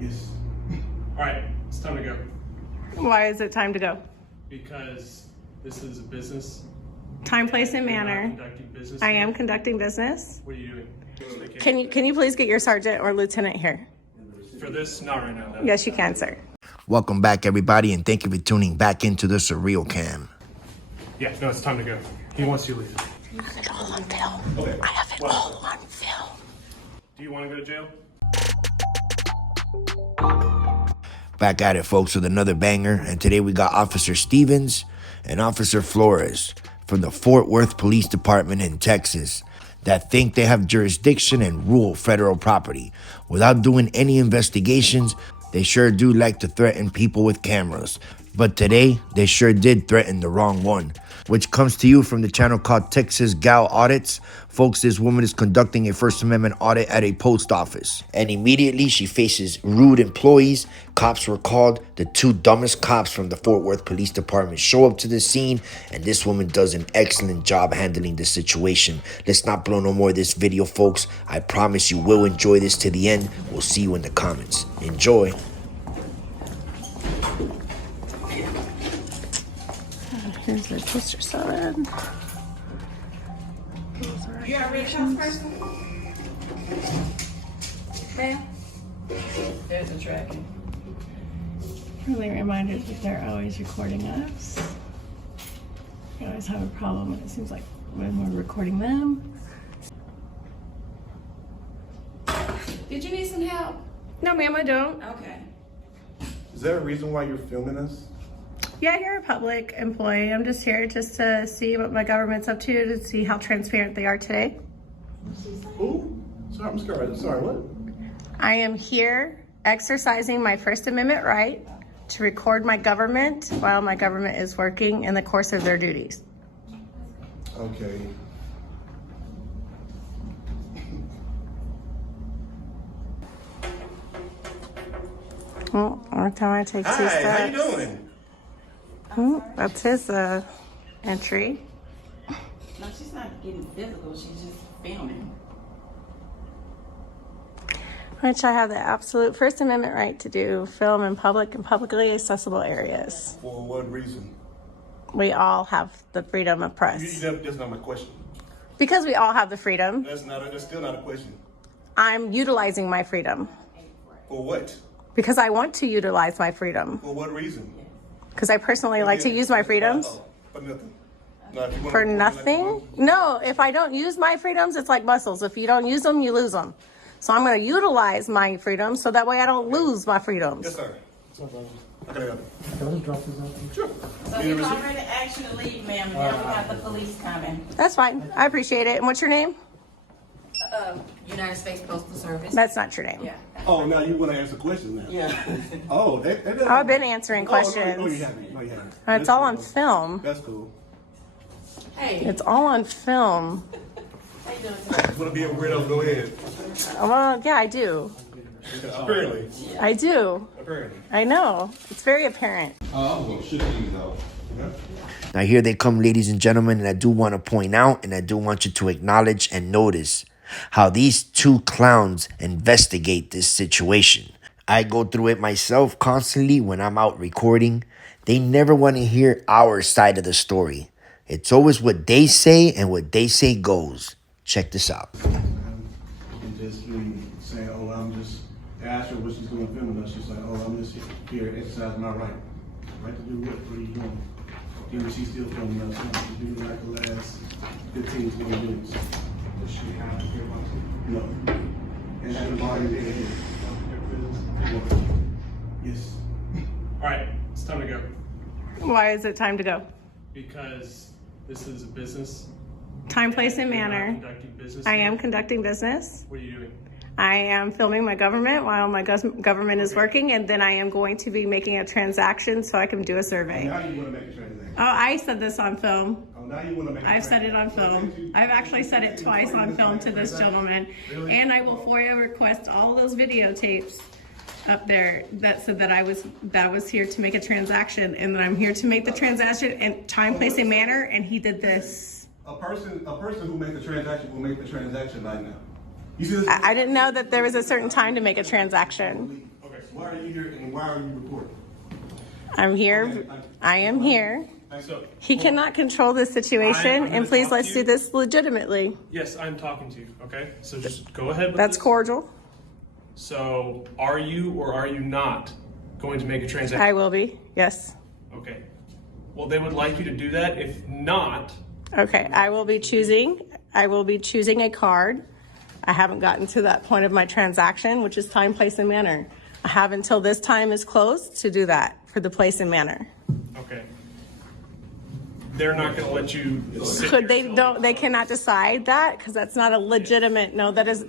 Yes. All right, it's time to go. Why is it time to go? Because this is a business. Time, place, and You're not manner. conducting business I here. am conducting business. What are you doing? Can you please get your sergeant or lieutenant here? For this, not right now. No. Yes, you can, sir. Welcome back, everybody, and thank you for tuning back into the Surreal Cam. Yeah, no, it's time to go. He wants you to leave. I have it all on film. Okay. I have it all on film. Do you want to go to jail? Back at it, folks, with another banger, and today we got Officer Stevens and Officer Flores from the Fort Worth Police Department in Texas that think they have jurisdiction and rule federal property. Without doing any investigations, they sure do like to threaten people with cameras. But today, they sure did threaten the wrong one, which comes to you from the channel called Texas Gal Audits. Folks, this woman is conducting a First Amendment audit at a post office, and immediately she faces rude employees. Cops were called. The two dumbest cops from the Fort Worth Police Department show up to the scene, and this woman does an excellent job handling the situation. Let's not blow no more of this video, folks. I promise you will enjoy this to the end. We'll see you in the comments. Enjoy. Here's the twister salad. You already got person? Ma'am? There's the tracking. Friendly reminders that they're always recording us. We always have a problem, and it seems like when we're recording them. Did you need some help? No, ma'am, I don't. Okay. Is there a reason why you're filming us? Yeah, you're a public employee. I'm just here just to see what my government's up to see how transparent they are today. Who? Sorry, I'm scared. Sorry, what? I am here exercising my First Amendment right to record my government while my government is working in the course of their duties. Okay. Well, every time I take two Hi, steps. how you doing? That's his entry. No, she's not getting physical. She's just filming. Which I have the absolute First Amendment right to do, film in public and publicly accessible areas. For what reason? We all have the freedom of press. That's not my question. Because we all have the freedom, That's still not a question. I'm utilizing my freedom. For what? Because I want to utilize my freedom. For what reason? Because I personally like to use my freedoms. For nothing. No, if you wanna For record nothing? No, if I don't use my freedoms, it's like muscles. If you don't use them, you lose them. So I'm going to utilize my freedoms so that way I don't lose my freedoms. Yes, sir. Okay, Can I just drop this out? sure. So he's already asked you to leave, ma'am, and now we got the police coming. That's fine. I appreciate it. And what's your name? United States Postal Service. That's not your name. Yeah. Oh, now you want to answer questions now? Yeah. Oh, that doesn't- I've been answering Oh, no, questions. No, you haven't. No, you haven't. It's That's all cool. on film. That's cool. Hey, It's all on film. how you doing today? Want to be a weirdo? Go ahead. Well, yeah, I do. Apparently. I do. Apparently. I know. It's very apparent. I'm going to shit these out. Now here they come, ladies and gentlemen, and I do want to point out, and I do want you to acknowledge and notice how these two clowns investigate this situation. I go through it myself constantly when I'm out recording. They never want to hear our side of the story. It's always what they say, and what they say goes. Check this out. And just saying, oh, I'm just asked her what she's doing filming us. She's like, oh, I'm just here exercising my right. Right to do what? What are you doing? You know, she's still filming us. She's doing like the last 15, 20 minutes. Does she have to hear about it? No. And she's already there. Yes. All right, it's time to go. Why is it time to go? Because this is a business. Time, place, and You're not manner. conducting business I here. am conducting business. What are you doing? I am filming my government while my government is working, and then I am going to be making a transaction so I can do a survey. Now you want to make a transaction. Oh, I said this on film. Oh, now you want to make a I've said it on film. I've actually said it twice on film to this gentleman. And I will FOIA request all those videotapes up there that said that I was here to make a transaction, and that I'm here to make the transaction in time, place, and manner, and he did this. A person who makes a transaction will make the transaction right now. You see this? I didn't know that there was a certain time to make a transaction. Okay. Why are you here and why are you recording? I'm here. Okay, thank you. I am here. So, He cannot control this situation, I'm gonna and please talk let's to do you. this legitimately. yes, I'm talking to you, okay? So just go ahead with That's this. cordial. So, are you or are you not going to make a transaction? I will be. Yes. Okay. Well, they would like you to do that. If not, Okay. I will be choosing a card. I haven't gotten to that point of my transaction, which is time, place, and manner. I have until this time is closed to do that for the place and manner. okay. They're not going to let you sit Could they here. don't? They cannot decide that because that's not a legitimate. No, that is.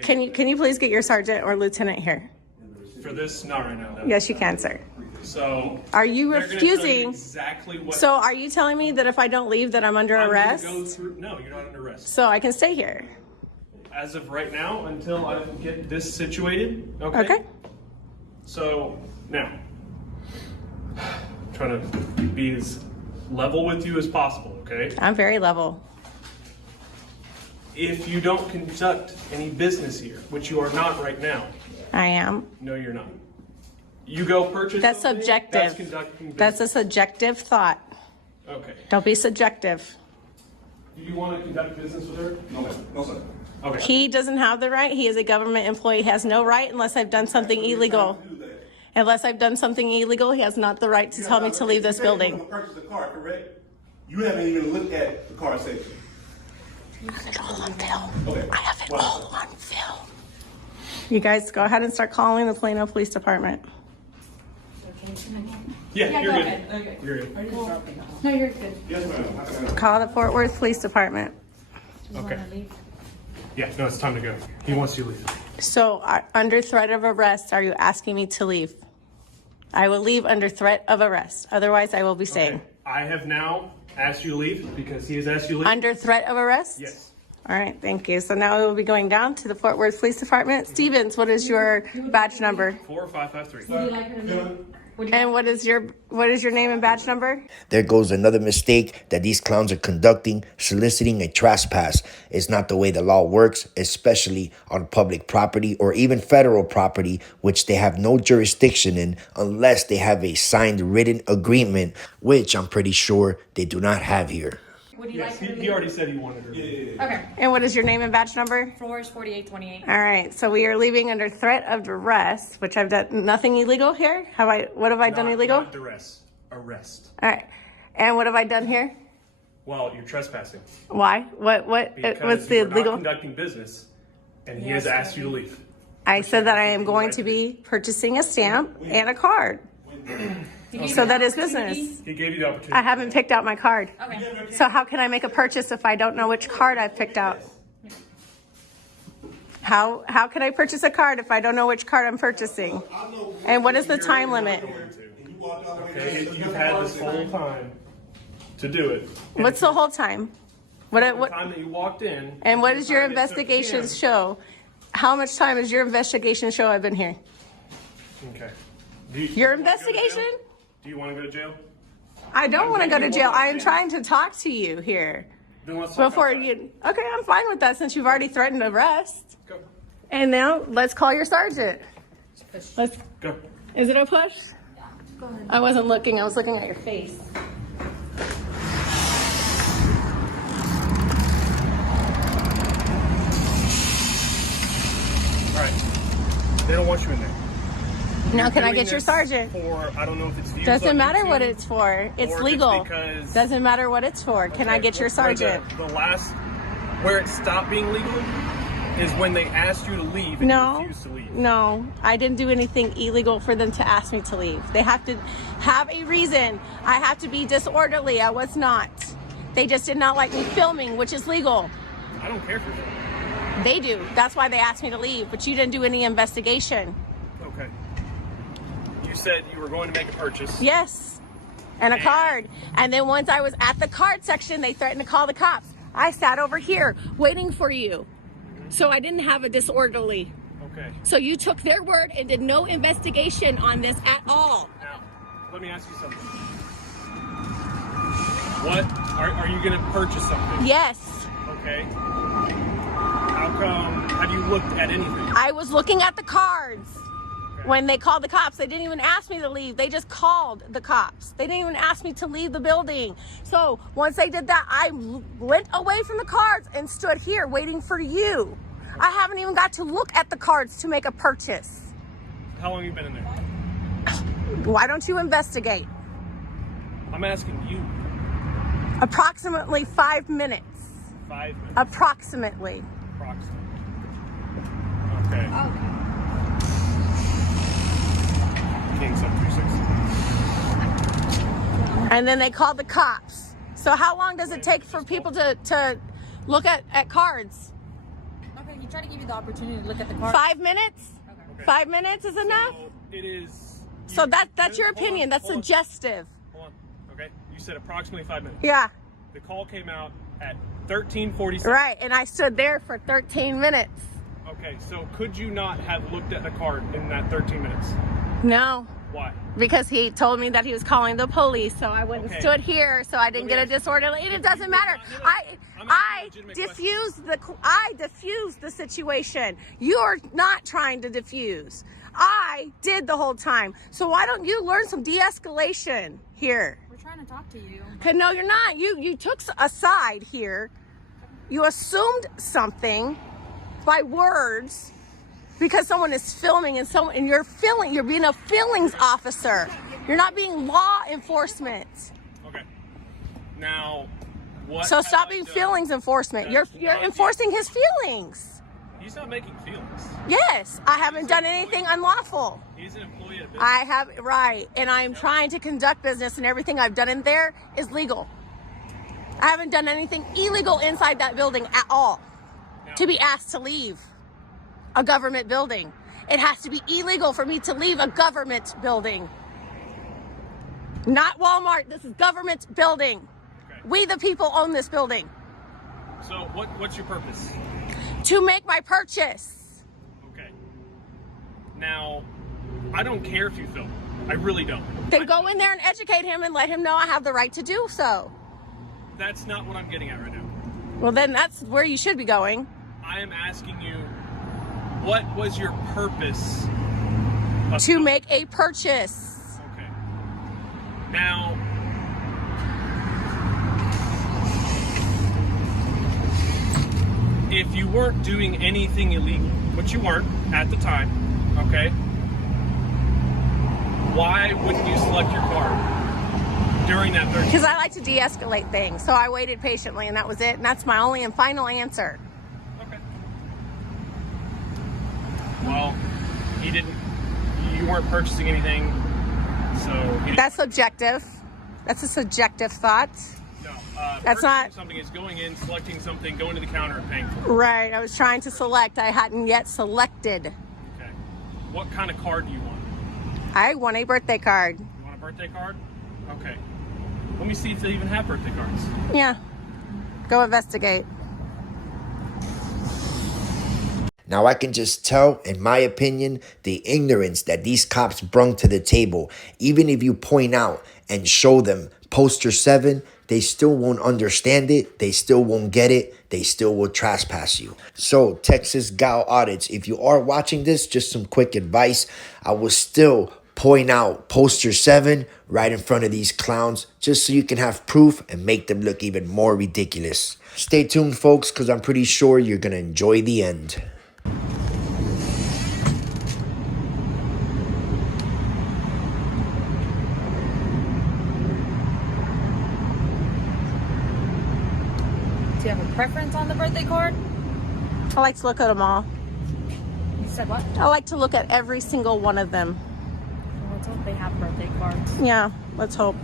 Can you please get your sergeant or lieutenant here? For this, not right now. No. Yes, you can, sir. So, Are you they're gonna tell you refusing? exactly what. So are you telling me that if I don't leave that I'm under I'm gonna arrest? go through, no, you're not under arrest. So I can stay here. As of right now, until I get this situated. Okay. Okay. So now, trying to be as level with you as possible. Okay. I'm very level. If you don't conduct any business here, which you are not right now, I am. no, you're not. You go purchase. That's something, subjective. That's conducting business. That's a subjective thought. Okay. Don't be subjective. Do you want to conduct business with her? No, ma'am. No, sir. Okay. He doesn't have the right. He is a government employee. He has no right unless I've done something illegal. Do that. Unless I've done something illegal, he has not the right to tell me to leave this You said you building. wanna purchase a car, correct? You haven't even looked at the car section. I have it all on film. Okay. I have it all on film. You guys go ahead and start calling the Plano Police Department. Yeah, you're go good. ahead. Okay. You're good. No, you're good. Yes, ma'am. Call the Fort Worth Police Department. Okay. Yeah, no, it's time to go. He wants you to leave. So, under threat of arrest, are you asking me to leave? I will leave under threat of arrest. Otherwise, I will be staying. Okay. I have now asked you to leave because he has asked you to leave. Under threat of arrest? Yes. All right, thank you. So now we will be going down to the Fort Worth Police Department. Stevens, what is your badge number? 45553. And what is your name and badge number? There goes another mistake that these clowns are conducting. Soliciting a trespass is not the way the law works, especially on public property or even federal property, which they have no jurisdiction in unless they have a signed written agreement, which I'm pretty sure they do not have here. Would you Yes, like her to he leave? already said he wanted her to leave. Okay. And what is your name and badge number? Floor is 4828. All right, so we are leaving under threat of arrest, which I've done nothing illegal here. What have I done illegal? Not duress. Arrest. All right, and what have I done here? Well, you're trespassing. Why? What's Because the you are not legal? conducting business, and he has asked you to leave. I said that I am going to be purchasing a stamp and a card. So that is business. He gave you the opportunity. I haven't picked out my card. Okay. So how can I make a purchase if I don't know which card I've picked out? How can I purchase a card if I don't know which card I'm purchasing? And what is the time limit? Okay, you've had this whole time to do it. And What's the whole time? the What time that you walked in? and what does your the time it took investigation him- show? How much time does your investigation show I've been here? Okay. Your wanna go to jail? investigation? Do you want to go to jail? I don't want to go to thinking jail. what I I'm am saying. trying to talk to you here. Then let's talk Before outside. you, okay, I'm fine with that since you've already threatened arrest. Go. And now let's call your sergeant. Let's. Go. Is it a push? Go ahead. I wasn't looking. I was looking at your face. All right. They don't want you in there. Now, can I Doing get your this sergeant? For I don't know if it's views Doesn't on matter what YouTube it's for. It's or if legal. because- Doesn't matter what it's for. Can I Okay, get your where sergeant? The last where it stopped being legal is when they asked you to leave and you No, refused to leave. no, I didn't do anything illegal for them to ask me to leave. They have to have a reason. I have to be disorderly. I was not. They just did not like me filming, which is legal. I don't care for that. They do. That's why they asked me to leave, but you didn't do any investigation. Okay. You said you were going to make a purchase. Yes, and a card. And then once I was at the card section, they threatened to call the cops. I sat over here waiting for you. So I didn't have a disorderly. Okay. So you took their word and did no investigation on this at all. Now, let me ask you something. What are you going to purchase something? Yes, Okay. How come? Have you looked at anything? I was looking at the cards. When they called the cops, they didn't even ask me to leave. They just called the cops. They didn't even ask me to leave the building. So once they did that, I went away from the cards and stood here waiting for you. I haven't even got to look at the cards to make a purchase. How long have you been in there? Why don't you investigate? I'm asking you. Approximately 5 minutes. 5 minutes. Approximately. Okay. King 736. And then they called the cops. So how long does it take for people to look at cards? Okay, he tried to give you the opportunity to look at the card. 5 minutes? Okay. 5 minutes is enough? So it is. So that's your opinion. That's hold on. suggestive. Hold on. Okay. You said approximately 5 minutes. Yeah. The call came out at 13:46. Right. And I stood there for 13 minutes. Okay. So could you not have looked at the card in that 13 minutes? No. Why? Because he told me that he was calling the police, so I went and Okay. stood here, so I didn't get a disorderly. It doesn't matter. I diffused the situation. You're not trying to diffuse. I did the whole time. So why don't you learn some de-escalation here? We're trying to talk to you. No, you're not. You took a side here. You assumed something by words. Because someone is filming and you're being a feelings officer. You're not being law enforcement. Okay. Now, what? So stop being feelings enforcement. You're enforcing his feelings. He's not making feelings. Yes, I haven't done anything unlawful. He's an employee at business. I have, right, and I'm trying to conduct business, and everything I've done in there is legal. I haven't done anything illegal inside that building at all to be asked to leave a government building. It has to be illegal for me to leave a government building. Not Walmart, this is government building. Okay. We the people own this building. So what's your purpose? To make my purchase. Okay. Now, I don't care if you film. I really don't. Then go in there and educate him and let him know I have the right to do so. That's not what I'm getting at right now. Well, then that's where you should be going. I am asking you, what was your purpose? To make a purchase. Okay. Now, if you weren't doing anything illegal, which you weren't at the time, okay, why wouldn't you select your card during that 30 Because I like to de-escalate things. So I waited patiently and that was it. And that's my only and final answer. Okay. Well, you weren't purchasing anything, so... That's subjective. That's a subjective thought. No, That's not... something is going in, selecting something, going to the counter and paying for it. Right, I was trying to select. I hadn't yet selected. Okay. What kind of card do you want? I want a birthday card. You want a birthday card? Okay. Let me see if they even have birthday cards. Yeah. Go investigate. Now I can just tell, in my opinion, the ignorance that these cops brung to the table. Even if you point out and show them poster 7, they still won't understand it. They still won't get it. They still will trespass you. So Texas Gal Audits, if you are watching this, just some quick advice. I will still point out poster 7 right in front of these clowns just so you can have proof and make them look even more ridiculous. Stay tuned, folks, because I'm pretty sure you're going to enjoy the end. Do you have a preference on the birthday card? I like to look at them all. You said what? I like to look at every single one of them. Well, let's hope they have birthday cards. Yeah, let's hope.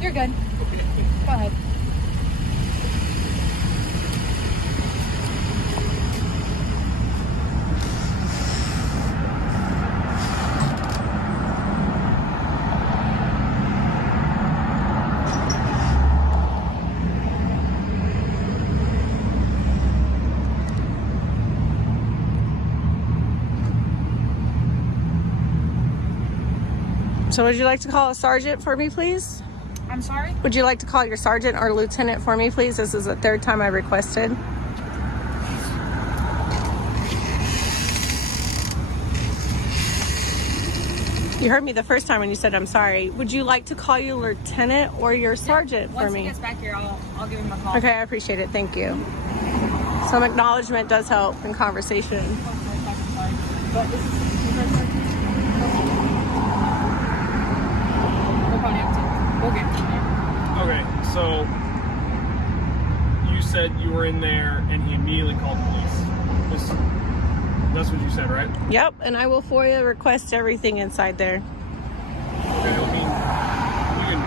You're good. Go ahead. So would you like to call a sergeant for me, please? I'm sorry? Would you like to call your sergeant or lieutenant for me, please? This is the third time I requested. You heard me the first time when you said I'm sorry. Would you like to call your lieutenant or your sergeant for Once he me? gets back here, I'll give him a call. Okay, I appreciate it. Thank you. Some acknowledgement does help in conversation. Okay, so you said you were in there and he immediately called the police. That's what you said, right? Yep, and I will FOIA request everything inside there. Okay, I mean,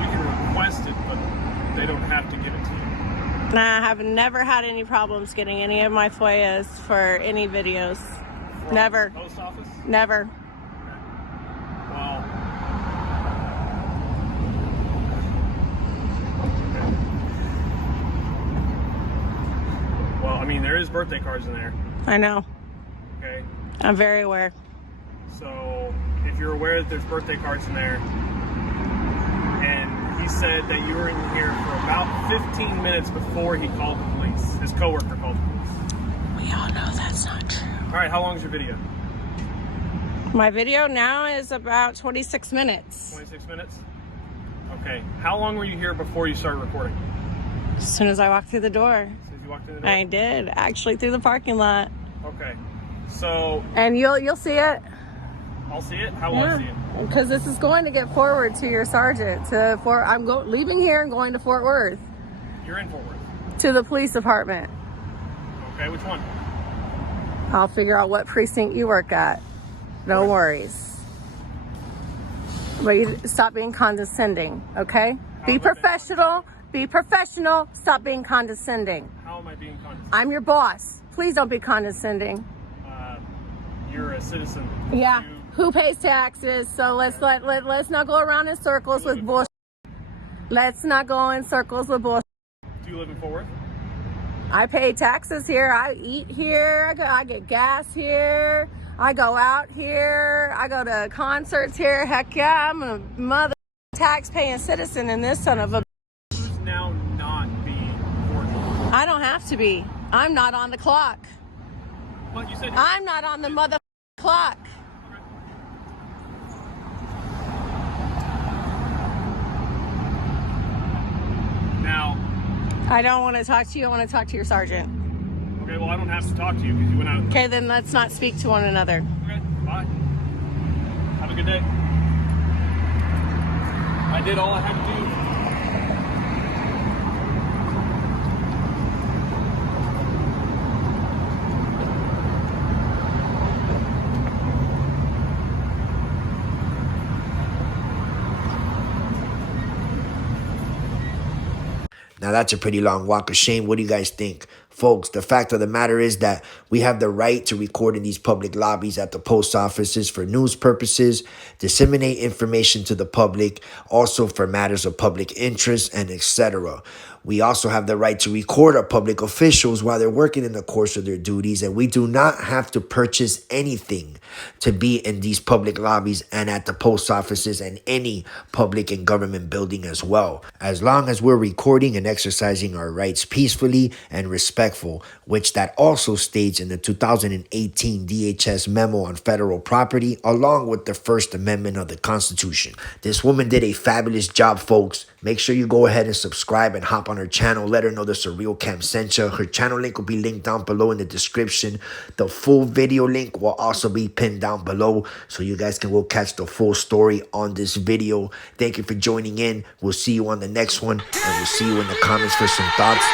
you can request it, but they don't have to give it to you. Nah, I have never had any problems getting any of my FOIAs for any videos. From Never. the post office? Never. Well, I mean, there is birthday cards in there. I know. Okay, I'm very aware. so if you're aware that there's birthday cards in there, and he said that you were in here for about 15 minutes before he called the police. His coworker called the police. We all know that's not true. All right, how long is your video? My video now is about 26 minutes. 26 minutes? Okay. How long were you here before you started recording? As soon as I walked through the door. Since you walked in the door? I did, actually through the parking lot. Okay. So, And you'll see it. I'll see it? How will I see it? Because this is going to get forward to your sergeant. I'm leaving here and going to Fort Worth. You're in Fort Worth. To the police department. Okay, which one? I'll figure out what precinct you work at. No worries. But you stop being condescending, okay? Be professional. Be professional. Stop being condescending. How am I being condescending? I'm your boss. Please don't be condescending. You're a citizen. Yeah. You, Who pays taxes? So let's not go around in circles with bullshit. Let's not go in circles with bullshit. do you live in Fort Worth? I pay taxes here. I eat here. I get gas here. I go out here. I go to concerts here. Heck yeah, I'm a mother tax-paying citizen in this son of a. Who's now not being recorded? I don't have to be. I'm not on the clock. What you said? I'm not on the mother clock. Now. I don't want to talk to you. I want to talk to your sergeant. Okay, well, I don't have to talk to you because you went out. Okay, then let's not speak to one another. Okay, bye. Have a good day. I did all I had to do. Now that's a pretty long walk of shame. What do you guys think? Folks, the fact of the matter is that we have the right to record in these public lobbies at the post offices for news purposes, disseminate information to the public, also for matters of public interest, and etc. We also have the right to record our public officials while they're working in the course of their duties, and we do not have to purchase anything to be in these public lobbies and at the post offices and any public and government building as well. As long as we're recording and exercising our rights peacefully and respectful, which that also states in the 2018 DHS memo on federal property, along with the First Amendment of the Constitution. This woman did a fabulous job, folks. Make sure you go ahead and subscribe and hop on her channel. Let her know the Surreal Cam sent you. Her channel link will be linked down below in the description. The full video link will also be pinned down below so you guys can go catch the full story on this video. Thank you for joining in. We'll see you on the next one, and we'll see you in the comments for some thoughts.